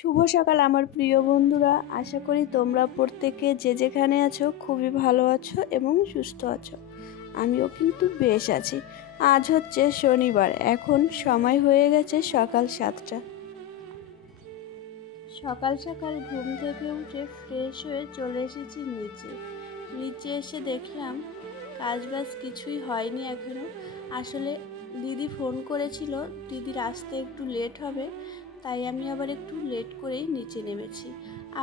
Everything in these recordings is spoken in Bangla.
শুভ সকাল আমার প্রিয় বন্ধুরা, আশা করি তোমরা প্রত্যেকে যে যেখানে আছো খুবই ভালো আছো এবং সুস্থ আছো। আমিও কিন্তু বেশ আছি। আজ হচ্ছে শনিবার, এখন সময় হয়ে গেছে সকাল 7টা। সকাল সকাল ঘুম থেকে উঠে ফ্রেশ হয়ে চলে এসেছি নিচে এসে দেখলাম কাজবাজ কিছুই হয়নি এখনো। আসলে দিদি ফোন করেছিল, দিদির আসতে একটু লেট হবে, তাই আমি আবার একটু লেট করেই নিচে নেমেছি।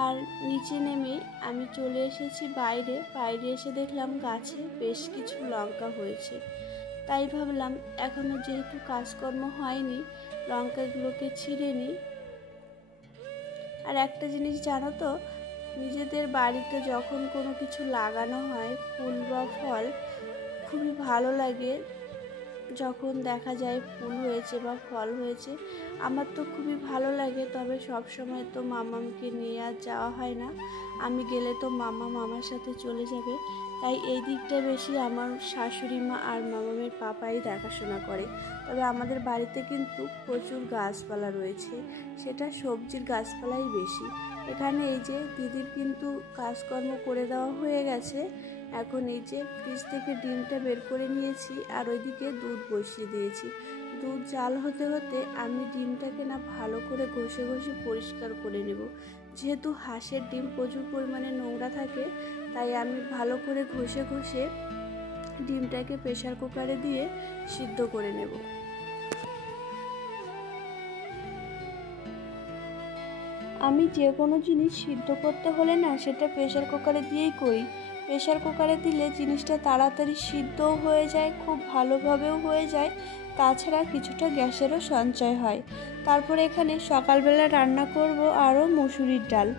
আর নিচে নেমে আমি চলে এসেছি বাইরে এসে দেখলাম গাছে বেশ কিছু লঙ্কা হয়েছে। তাই ভাবলাম এখনো যেহেতু কাজকর্ম হয়নি, লঙ্কাগুলোকে ছিঁড়ে নিই। আর একটা জিনিস জানো তো, নিজেদের বাড়িতে যখন কোনো কিছু লাগানো হয়, ফুল বা ফল, খুবই ভালো লাগে যখন দেখা যায় ফুল হয়েছে বা ফল হয়েছে। আমার তো খুবই ভালো লাগে, তবে সব সময় তো মামামকে নিয়ে আর যাওয়া হয় না। আমি গেলে তো মামার সাথে চলে যাবে, তাই এই দিকটা বেশি আমার শাশুড়ি মা আর মামামের পাপাই দেখাশোনা করে। তবে আমাদের বাড়িতে কিন্তু প্রচুর গাছপালা রয়েছে, সেটা সবজির গাছপালাই বেশি। এখানে এই যে দিদির কিন্তু কাজকর্ম করে দেওয়া হয়ে গেছে। এখন এই যে ফ্রিজ থেকে ডিমটা বের করে নিয়েছি আর ওইদিকে দুধ বসিয়ে দিয়েছি। দুধ জাল হতে হতে আমি ডিমটাকে না ভালো করে ঘষে পরিষ্কার করে নেব। যেহেতু হাঁসের ডিম প্রচুর পরিমাণে নোংরা থাকে, তাই আমি ভালো করে ঘষে ডিমটাকে প্রেসার কুকারে দিয়ে সিদ্ধ করে নেব। আমি যে কোনো জিনিস সিদ্ধ করতে হলে না, সেটা প্রেসার কুকারে দিয়েই করি। প্রেসার কুকারে দিলে জিনিসটা তাড়াতাড়ি সিদ্ধও হয়ে যায়, খুব ভালোভাবেও হয়ে যায়, তাছাড়া কিছুটা গ্যাসেরও সঞ্চয় হয়। তারপরে এখানে সকালবেলা রান্না করব আরও মসুরির ডাল।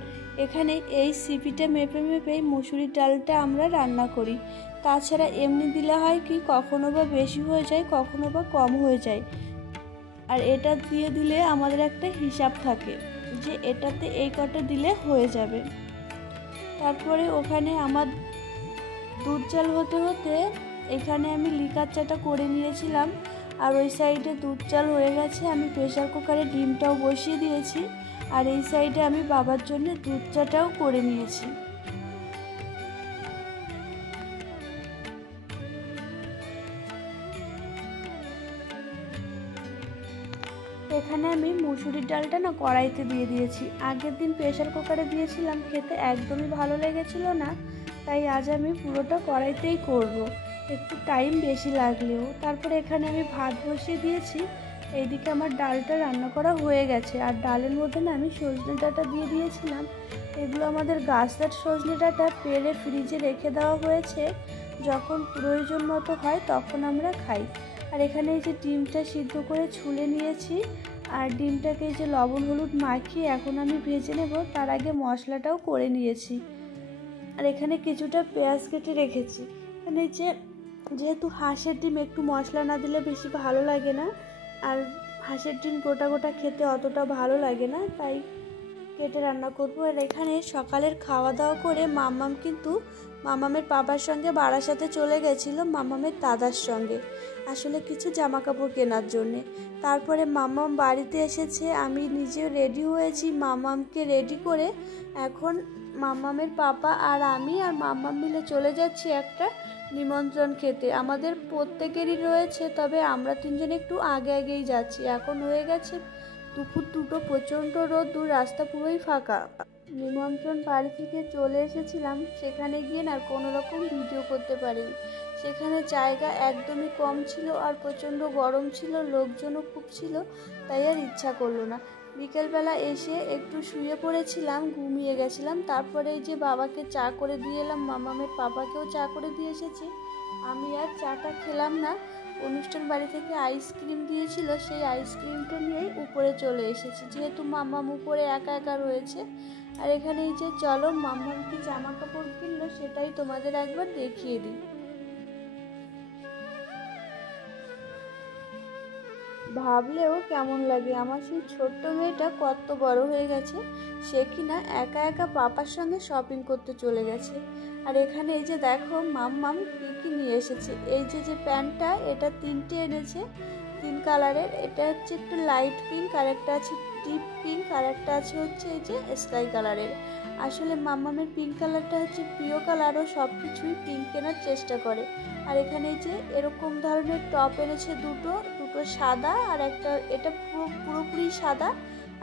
এখানে এই সিপিটা মেপেই মসুরির ডালটা আমরা রান্না করি। তাছাড়া এমনি দিলে হয় কি, কখনো বা বেশি হয়ে যায়, কখনো বা কম হয়ে যায়। আর এটা দিয়ে দিলে আমাদের একটা হিসাব থাকে যে এটাতে এই কটা দিলে হয়ে যাবে। তারপরে ওখানে আমার দুধ জাল হতে হতে এখানে আমি লিকার চাটা করে নিয়েছিলাম, আর ওই সাইডে দুধ জাল হয়ে গেছে। আমি প্রেসার কুকারে ডিমটাও বসিয়ে দিয়েছি, আর এই সাইডে আমি বাবার জন্য দুধ চাটাও করে নিয়েছি। এখানে আমি মুসুরির ডালটা না কড়াইতে দিয়ে দিয়েছি। আগের দিন প্রেসার কুকারে দিয়েছিলাম, খেতে একদমই ভালো লেগেছিল না, তাই আজ আমি পুরোটা কড়াইতেই করব, একটু টাইম বেশি লাগলেও। তারপরে এখানে আমি ভাত বসিয়ে দিয়েছি। এইদিকে আমার ডালটা রান্না করা হয়ে গেছে, আর ডালের মধ্যে না আমি সজনে ডাঁটা দিয়ে দিয়েছিলাম। এগুলো আমাদের গাছের সজনে ডাঁটা, পেড়ে ফ্রিজে রেখে দেওয়া হয়েছে, যখন প্রয়োজন মতো হয় তখন আমরা খাই। আর এখানে এই যে ডিমটা সিদ্ধ করে ছুলে নিয়েছি, আর ডিমটাকে এই যে লবণ হলুদ মাখিয়ে এখন আমি ভেজে নেব। তার আগে মশলাটাও করে নিয়েছি। আর এখানে কিছুটা পেঁয়াজ কেটে রেখেছি। এখানে যেহেতু হাঁসের ডিম একটু মশলা না দিলে বেশি ভালো লাগে না, আর হাঁসের ডিম গোটা খেতে অতটা ভালো লাগে না, তাই কেটে রান্না করবো। আর এখানে সকালের খাওয়া দাওয়া করে মামামের বাবার সঙ্গে বারাসাতে চলে গেছিলো, মামামের দাদার সঙ্গে, আসলে কিছু জামা কাপড় কেনার জন্যে। তারপরে মামাম বাড়িতে এসেছে, আমি নিজে রেডি হয়েছি। মামামকে রেডি করে এখন মামামের পাপা আর আমি আর মামাম মিলে চলে যাচ্ছি একটা নিমন্ত্রণ খেতে। আমাদের প্রত্যেকেরই রয়েছে, তবে আমরা তিনজন একটু আগেই যাচ্ছি। এখন হয়ে গেছে দুপুর 2টো, প্রচণ্ড রোদ্দুর, রাস্তা পুরোই ফাঁকা। নিমন্ত্রণ বাড়ি থেকে চলে এসেছিলাম, সেখানে গিয়ে না কোনো রকম ভিডিও করতে পারিনি। সেখানে জায়গা একদমই কম ছিল, আর প্রচণ্ড গরম ছিল, লোকজনও খুব ছিল, তাই আর ইচ্ছা করলো না। বিকেলবেলা এসে একটু শুয়ে পড়েছিলাম, ঘুমিয়ে গেছিলাম। তারপরে এই যে বাবাকে চা করে দিয়ে এলাম, মামামের পাপাকেও চা করে দিয়ে এসেছি। আমি আর চাটা খেলাম না, অনুষ্ঠান বাড়ি থেকে আইসক্রিম দিয়েছিল, সেই আইসক্রিমটা নিয়েই উপরে চলে এসেছি, যেহেতু মামাম উপরে একা রয়েছে। আর এখানে এই যে চলো মামাম কি জামা কাপড় কিনলো সেটাই তোমাদের একবার দেখিয়ে দিই। ভাবলেও কেমন লাগে, আমার সেই ছোট্ট মেয়েটা কত বড় হয়ে গেছে, সে কিনা একা পাপার সঙ্গে শপিং করতে চলে গেছে। আর এখানে এই যে দেখো মাম্মাম কি নিয়ে এসেছে। এই যে প্যান্টটা, এটা 3টে এনেছে, 3 কালারের। এটা হচ্ছে একটু লাইট পিঙ্ক, আর একটা আছে ডিপ পিঙ্ক, আর একটা আছে হচ্ছে এই যে স্কাই কালারের। আসলে মাম্মামের পিঙ্ক কালারটা হচ্ছে প্রিয় কালার, ও সব কিছুই পিঙ্ক কেনার চেষ্টা করে। আর এখানে এই যে এরকম ধরনের টপ এনেছে দুটো সাদা, আর একটা এটা পুরোপুরি সাদা,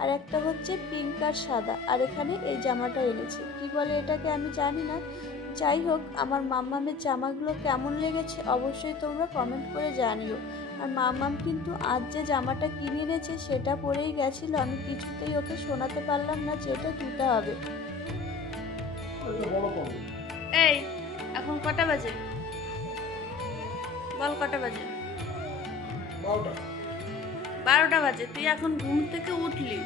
আর একটা হচ্ছে পিঙ্ক আর সাদা। আর এখানে এই জামাটা এনেছে, কি বলে এটাকে আমি জানি না। যাই হোক, আমার মাম্মামের জামাগুলো কেমন লেগেছে অবশ্যই তোমরা কমেন্ট করে জানিও। আর মাম্মাম কিন্তু আজ যে জামাটা কিনে এনেছে সেটা পরেই গেছিল, আমি কিছুতেই ওকে শোনাতে পারলাম না যে এটা দিতে হবে। এই এখন কটা বাজে বল, কটা বাজে? 12টা বাজে। তুই এখন ঘুম থেকে উঠলি,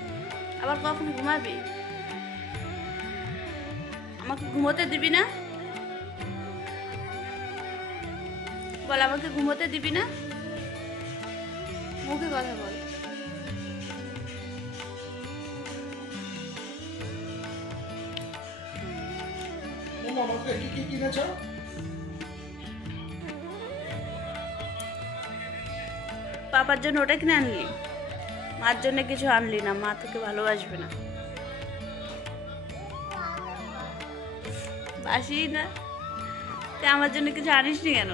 আবার কখন ঘুমাবি? আমাকে ঘুমোতে দিবি না? বল, আমাকে ঘুমোতে দিবি না? মুখে কথা বল। কি কিনেছো? পাপার জন্য ওটা কিনে আনলি, মার জন্য কিছু আনলি না, মা তোকে ভালোবাসবে না। বাসি না তুই আমার জন্য কিছু আনিস নি কেন?